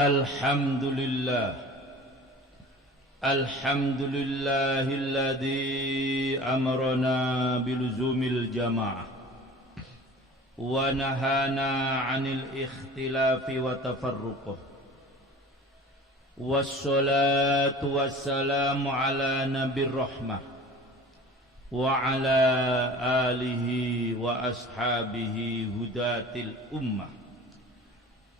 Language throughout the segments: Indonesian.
Alhamdulillah Alhamdulillahilladzi amarana biluzumil jama'ah wa nahana 'anil ikhtilafi wa tafarruquh. Wassalatu wassalamu ala nabiyir rahmah wa ala alihi wa ashabihi hudatil ummah.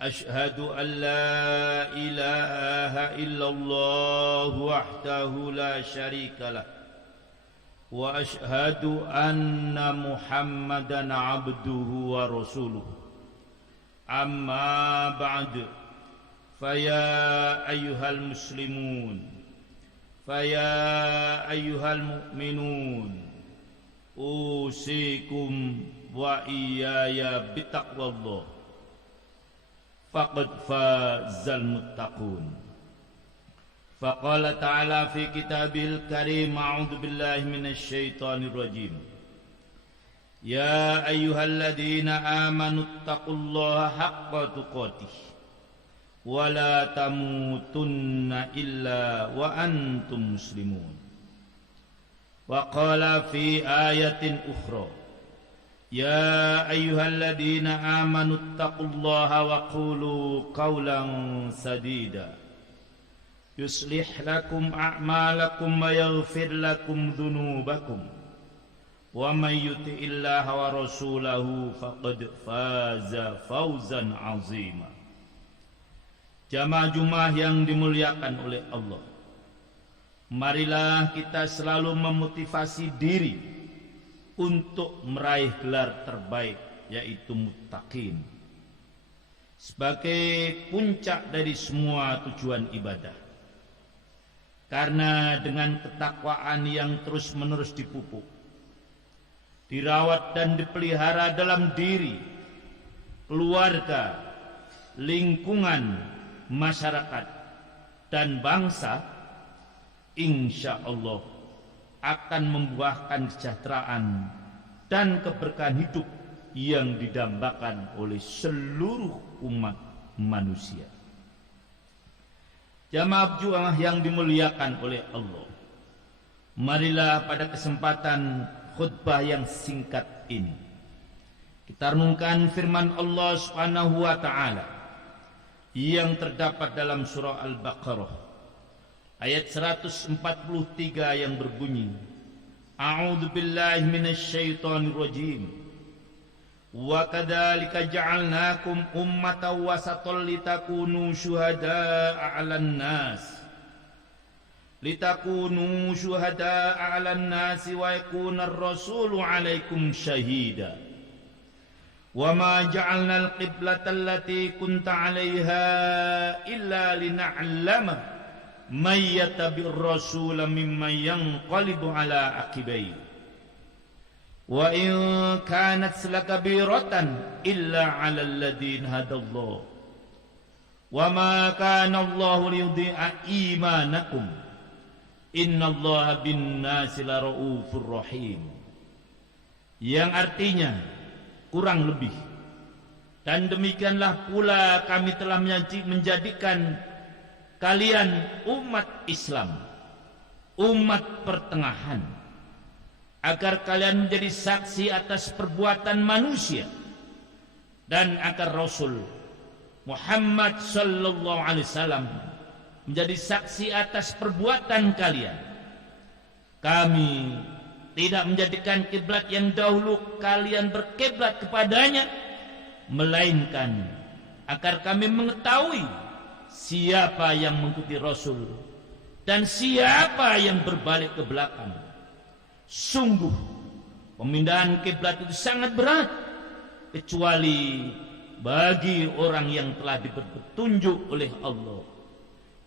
Ashhadu an la ilaha illallah wahdahu la syarikalah wa ashhadu anna Muhammadan abduhu wa rasuluh. Amma ba'du, faya ayyuhal muslimun, faya ayyuhal mu'minun, usikum wa iyaya bitaqwallah. Faqad fazal muttaqun. Faqala ta'ala fi kitabil karim, a'udzu billahi minasy syaithanir rajim. Ya ayyuhalladzina amanu taqullaha haqqa tuqatih wa la tamutunna illa wa antum muslimun. Wa qala fi ayatin ukhra, Ya ayyuhalladzina amanu taqullaha wa qulu qawlan sadida yuslih lakum a'malakum wa yaghfir lakum dhunubakum wa may yuti'illaha wa rasulahu faqad faza fawzan 'azima. Jamaah Jumat yang dimuliakan oleh Allah, marilah kita selalu memotivasi diri untuk meraih gelar terbaik, yaitu muttaqin, sebagai puncak dari semua tujuan ibadah. Karena dengan ketakwaan yang terus-menerus dipupuk, dirawat dan dipelihara dalam diri, keluarga, lingkungan, masyarakat, dan bangsa, insya Allah akan membuahkan kesejahteraan dan keberkahan hidup yang didambakan oleh seluruh umat manusia. Jamaah Jumat yang dimuliakan oleh Allah, marilah pada kesempatan khutbah yang singkat ini kita renungkan firman Allah Subhanahu wa taala yang terdapat dalam surah Al-Baqarah ayat 143 yang berbunyi, A'udzu billahi minasy syaithanir rajim. Wa kadzalika ja'alnakum ummatan wasatan litakunu syuhada'a 'alan nas. Litakunu syuhada'a 'alan nas wa yakuna ar-rasulu 'alaikum syahida. Wa ma ja'alnal qiblata allati kunta 'alaiha illa lina'lama may yattabi'ir rasula mimman yanqalibu ala aqibai wa in kanat lakabiratan illa 'alal ladzina hadallah wa ma kana Allahu liyudhi'a imanakum innallaha bin-nasi laraufur rahim, yang artinya kurang lebih, dan demikianlah pula kami telah menjadikan kalian umat Islam, umat pertengahan, agar kalian menjadi saksi atas perbuatan manusia, dan agar Rasul Muhammad sallallahu alaihi wasallam menjadi saksi atas perbuatan kalian. Kami tidak menjadikan kiblat yang dahulu kalian berkiblat kepadanya, melainkan agar kami mengetahui siapa yang mengikuti Rasul dan siapa yang berbalik ke belakang. Sungguh pemindahan kiblat itu sangat berat, kecuali bagi orang yang telah diberi petunjuk oleh Allah,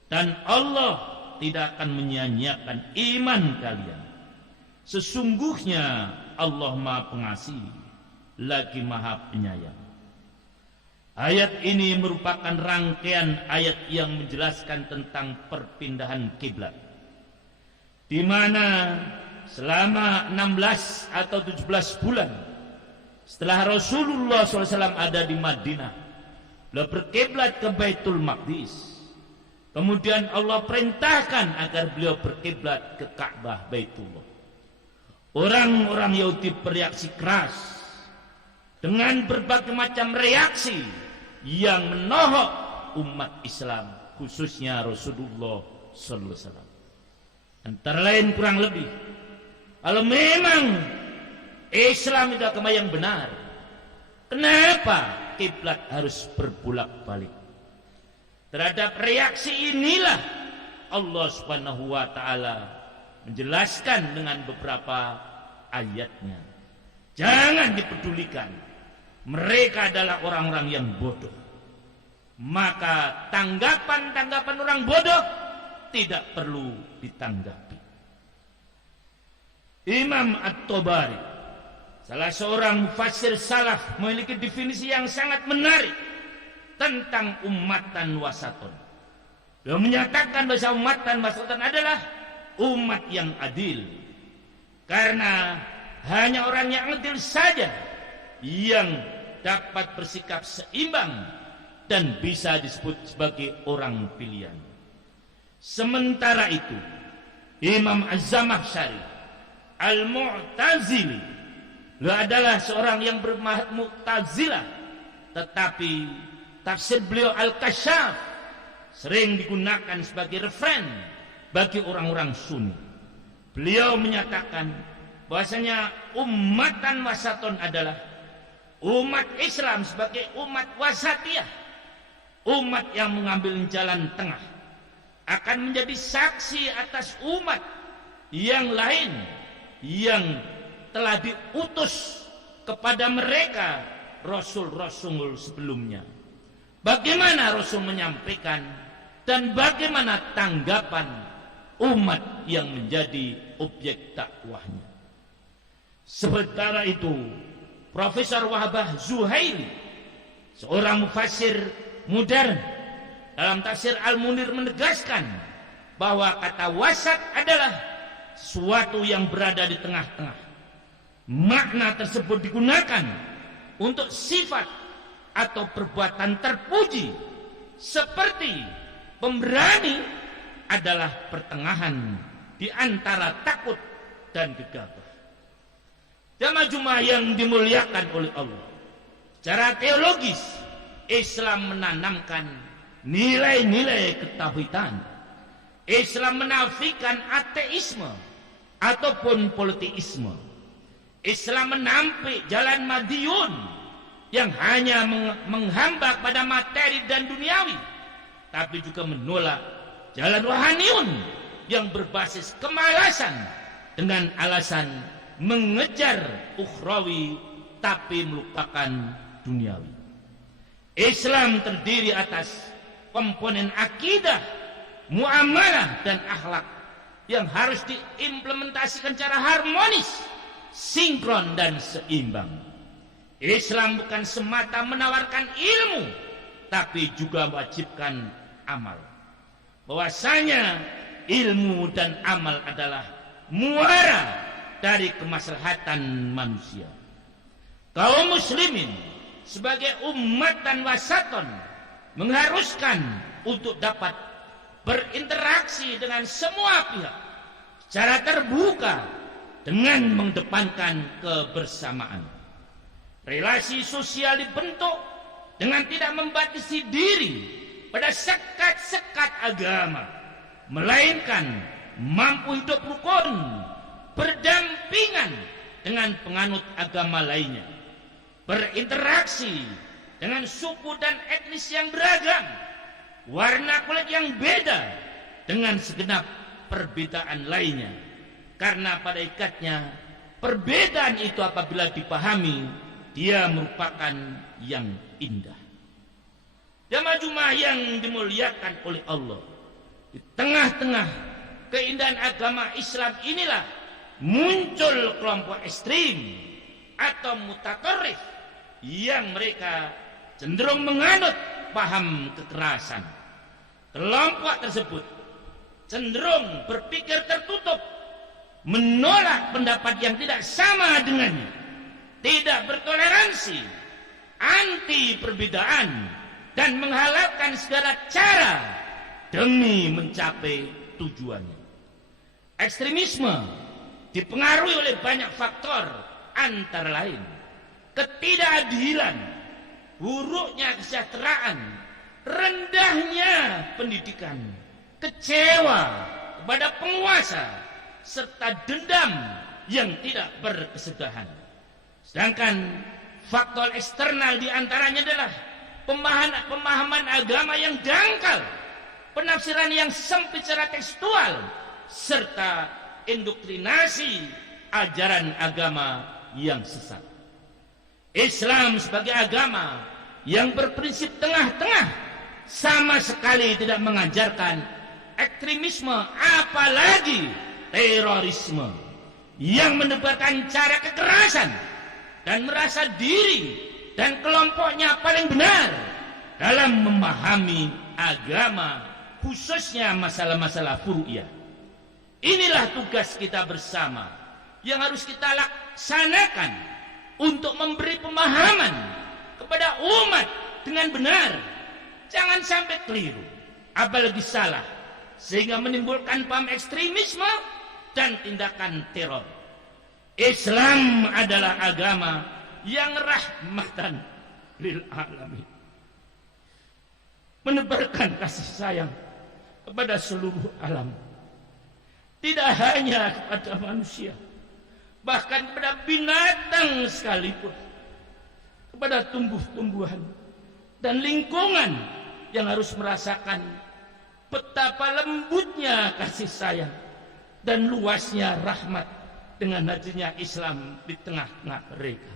dan Allah tidak akan menyia-nyiakan iman kalian. Sesungguhnya Allah Maha Pengasih lagi Maha Penyayang. Ayat ini merupakan rangkaian ayat yang menjelaskan tentang perpindahan kiblat, di mana selama 16 atau 17 bulan setelah Rasulullah SAW ada di Madinah, beliau berkiblat ke Baitul Maqdis. Kemudian Allah perintahkan agar beliau berkiblat ke Ka'bah Baitullah. Orang-orang Yahudi bereaksi keras dengan berbagai macam reaksi yang menohok umat Islam, khususnya Rasulullah sallallahu alaihi wasallam. Antara lain kurang lebih, kalau memang Islam itu agama yang benar, kenapa kiblat harus berbolak-balik? Terhadap reaksi inilah Allah Subhanahu wa taala menjelaskan dengan beberapa ayatnya. Jangan dipedulikan. Mereka adalah orang-orang yang bodoh. Maka tanggapan-tanggapan orang bodoh tidak perlu ditanggapi. Imam At-Tabari, salah seorang mufassir salaf, memiliki definisi yang sangat menarik tentang ummatan wasaton. Dia menyatakan bahwa ummatan wasaton adalah umat yang adil, karena hanya orang yang adil saja yang dapat bersikap seimbang dan bisa disebut sebagai orang pilihan. Sementara itu, Imam Az-Zamakhsyari Al-Mu'tazili adalah seorang yang bermu'tazilah, tetapi tafsir beliau Al-Kasyaf sering digunakan sebagai referen bagi orang-orang Sunni. Beliau menyatakan bahwasanya ummatan wasaton adalah umat Islam sebagai umat wasatiyah, umat yang mengambil jalan tengah, akan menjadi saksi atas umat yang lain yang telah diutus kepada mereka rasul-rasul sebelumnya. Bagaimana Rasul menyampaikan dan bagaimana tanggapan umat yang menjadi objek dakwahnya. Sementara itu, Profesor Wahbah Zuhaili, seorang mufassir modern, dalam tafsir Al-Munir menegaskan bahwa kata wasat adalah sesuatu yang berada di tengah-tengah. Makna tersebut digunakan untuk sifat atau perbuatan terpuji, seperti pemberani adalah pertengahan di antara takut dan gegabah. Jamaah Jumat yang dimuliakan oleh Allah, secara teologis Islam menanamkan nilai-nilai ketauhidan. Islam menafikan ateisme ataupun politeisme. Islam menampik jalan madiyun yang hanya menghamba pada materi dan duniawi, tapi juga menolak jalan rohaniun yang berbasis kemalasan dengan alasan mengejar ukhrawi tapi melupakan duniawi. Islam terdiri atas komponen akidah, muamalah dan akhlak yang harus diimplementasikan secara harmonis, sinkron dan seimbang. Islam bukan semata menawarkan ilmu, tapi juga mewajibkan amal. Bahwasanya ilmu dan amal adalah muara dari kemaslahatan manusia. Kaum muslimin sebagai ummatan wasaton mengharuskan untuk dapat berinteraksi dengan semua pihak secara terbuka dengan mengedepankan kebersamaan. Relasi sosial dibentuk dengan tidak membatasi diri pada sekat-sekat agama, melainkan mampu hidup rukun, berdampingan dengan penganut agama lainnya, berinteraksi dengan suku dan etnis yang beragam, warna kulit yang beda dengan segenap perbedaan lainnya, karena pada ikatnya perbedaan itu apabila dipahami, dia merupakan yang indah. Jamaah Jumat yang dimuliakan oleh Allah, di tengah-tengah keindahan agama Islam inilah muncul kelompok ekstrim atau mutatarrif yang mereka cenderung menganut paham kekerasan. Kelompok tersebut cenderung berpikir tertutup, menolak pendapat yang tidak sama dengannya, tidak bertoleransi, anti perbedaan, dan menghalalkan segala cara demi mencapai tujuannya. Ekstremisme dipengaruhi oleh banyak faktor, antara lain ketidakadilan, buruknya kesejahteraan, rendahnya pendidikan, kecewa kepada penguasa, serta dendam yang tidak berkesudahan. Sedangkan faktor eksternal diantaranya adalah pemahaman agama yang dangkal, penafsiran yang sempit secara tekstual, serta indoktrinasi ajaran agama yang sesat. Islam sebagai agama yang berprinsip tengah-tengah sama sekali tidak mengajarkan ekstremisme, apalagi terorisme yang menebarkan cara kekerasan dan merasa diri dan kelompoknya paling benar dalam memahami agama, khususnya masalah-masalah furu'iyah. Inilah tugas kita bersama yang harus kita laksanakan untuk memberi pemahaman kepada umat dengan benar. Jangan sampai keliru, apalagi salah, sehingga menimbulkan paham ekstremisme dan tindakan teror. Islam adalah agama yang rahmatan lil alamin, menebarkan kasih sayang kepada seluruh alam, tidak hanya kepada manusia, bahkan kepada binatang sekalipun, kepada tumbuh-tumbuhan dan lingkungan yang harus merasakan betapa lembutnya kasih sayang dan luasnya rahmat dengan hadirnya Islam di tengah-tengah mereka.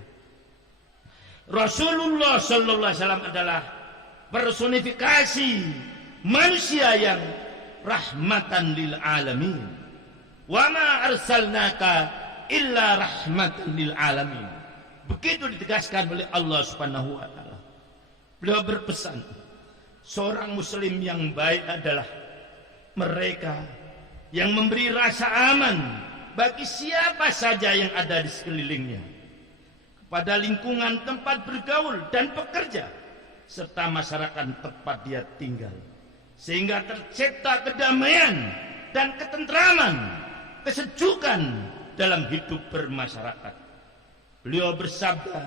Rasulullah sallallahu alaihi wasallam adalah personifikasi manusia yang rahmatan lil alamin. Wa ma arsalnaka illa rahmatan lil alamin. Begitu ditegaskan oleh Allah Subhanahu wa taala. Beliau berpesan, seorang muslim yang baik adalah mereka yang memberi rasa aman bagi siapa saja yang ada di sekelilingnya, pada lingkungan tempat bergaul dan bekerja, serta masyarakat tempat dia tinggal, sehingga tercipta kedamaian dan ketentraman, kesejukan dalam hidup bermasyarakat. Beliau bersabda,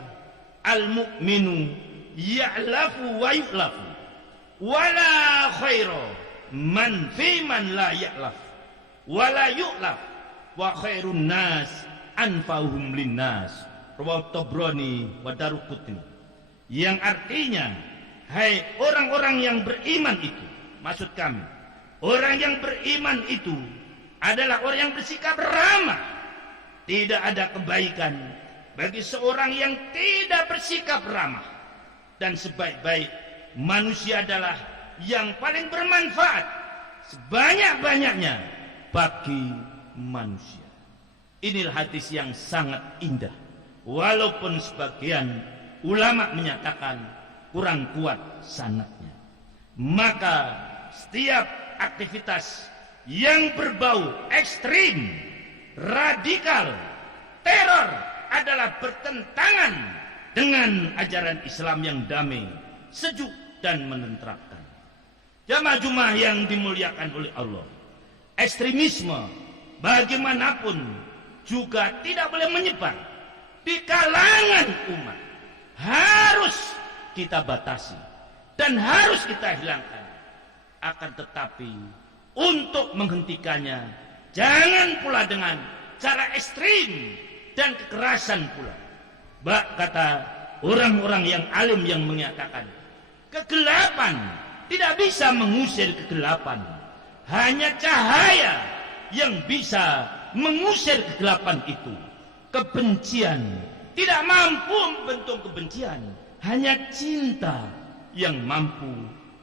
al-mu'minu ya'lafu wa yu'lafu, wala khairu man fi man la ya'laf, wala yu'laf, wa khairun nas anfa'uhum linnas. Rawahu Tabrani wa Daruqutni. Yang artinya, hai orang-orang yang beriman itu, maksud kami, orang yang beriman itu adalah orang yang bersikap ramah. Tidak ada kebaikan bagi seorang yang tidak bersikap ramah, dan sebaik-baik manusia adalah yang paling bermanfaat sebanyak-banyaknya bagi manusia. Inilah hadis yang sangat indah, walaupun sebagian ulama menyatakan kurang kuat sanadnya. Maka setiap aktivitas yang berbau ekstrim, radikal, teror adalah bertentangan dengan ajaran Islam yang damai, sejuk dan menenteramkan. Jamaah-jamaah yang dimuliakan oleh Allah, ekstremisme bagaimanapun juga tidak boleh menyebar di kalangan umat. Harus kita batasi dan harus kita hilangkan. Akan tetapi untuk menghentikannya, jangan pula dengan cara ekstrim dan kekerasan pula. Kata orang-orang yang alim yang menyatakan, kegelapan tidak bisa mengusir kegelapan, hanya cahaya yang bisa mengusir kegelapan itu. Kebencian tidak mampu membentuk kebencian, hanya cinta yang mampu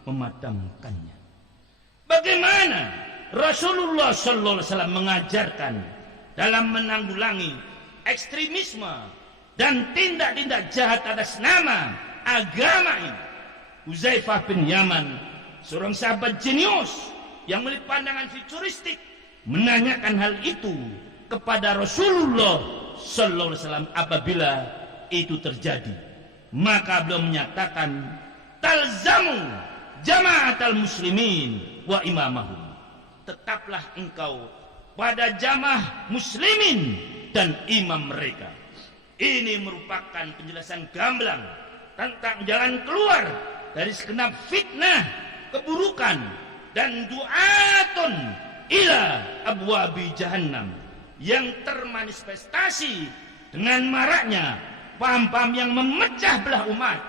memadamkannya. Bagaimana Rasulullah sallallahu alaihi wasallam mengajarkan dalam menanggulangi ekstremisme dan tindak-tindak jahat atas nama agama ini? Huzaifah bin Yaman, seorang sahabat jenius yang memiliki pandangan futuristik, menanyakan hal itu kepada Rasulullah sallallahu alaihi wasallam apabila itu terjadi. Maka beliau menyatakan, talzamu jama'atal muslimin wa imamahum. Tetaplah engkau pada jamaah muslimin dan imam mereka. Ini merupakan penjelasan gamblang tentang jalan keluar dari segenap fitnah, keburukan, dan du'atun ila abwabi jahannam yang termanifestasi dengan maraknya paham-paham yang memecah belah umat,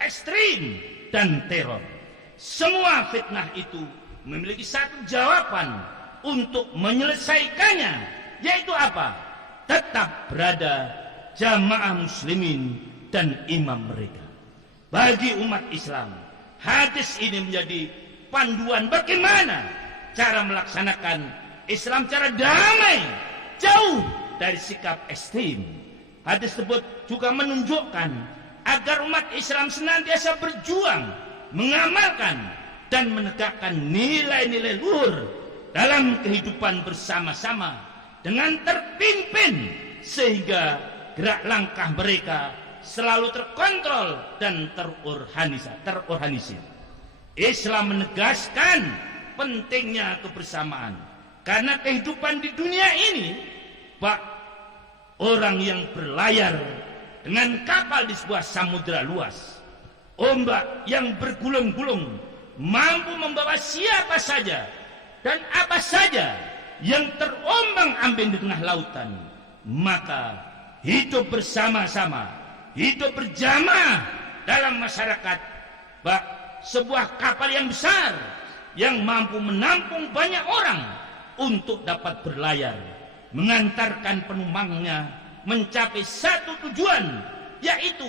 ekstrim, dan teror. Semua fitnah itu memiliki satu jawaban untuk menyelesaikannya, yaitu apa? Tetap berada jamaah muslimin dan imam mereka. Bagi umat Islam, hadis ini menjadi panduan bagaimana cara melaksanakan Islam secara damai, jauh dari sikap ekstrim. Hadis tersebut juga menunjukkan agar umat Islam senantiasa berjuang, mengamalkan dan menegakkan nilai-nilai luhur dalam kehidupan bersama-sama dengan terpimpin, sehingga gerak langkah mereka selalu terkontrol dan terorganisir. Islam menegaskan pentingnya kebersamaan, karena kehidupan di dunia ini, Pak, orang yang berlayar dengan kapal di sebuah samudera luas, ombak yang bergulung-gulung mampu membawa siapa saja dan apa saja yang terombang-ambing di tengah lautan. Maka hidup bersama-sama, hidup berjamaah dalam masyarakat, Pak, sebuah kapal yang besar yang mampu menampung banyak orang untuk dapat berlayar, mengantarkan penumpangnya mencapai satu tujuan, yaitu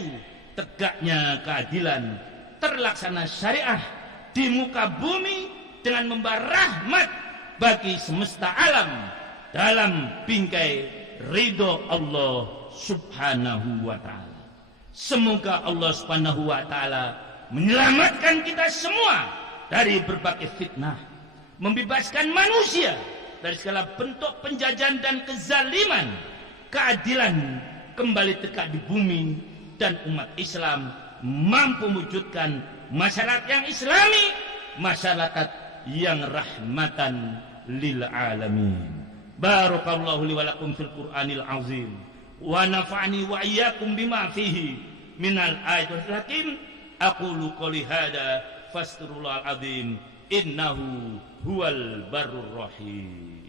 tegaknya keadilan, terlaksana syariah di muka bumi dengan membawa rahmat bagi semesta alam dalam bingkai ridho Allah subhanahu wa ta'ala. Semoga Allah subhanahu wa ta'ala menyelamatkan kita semua dari berbagai fitnah, membebaskan manusia dari segala bentuk penjajahan dan kezaliman, keadilan kembali tegak di bumi, dan umat Islam mampu mewujudkan masyarakat yang islami, masyarakat yang rahmatan lil alamin. Barakallahu li wa lakum fil Qur'anil azim wa nafa'ani wa iyyakum bima fihi minal ayatil hakim. Aqulu qouli hada fastaghfirullahal azim innahu huwal barrur rahim.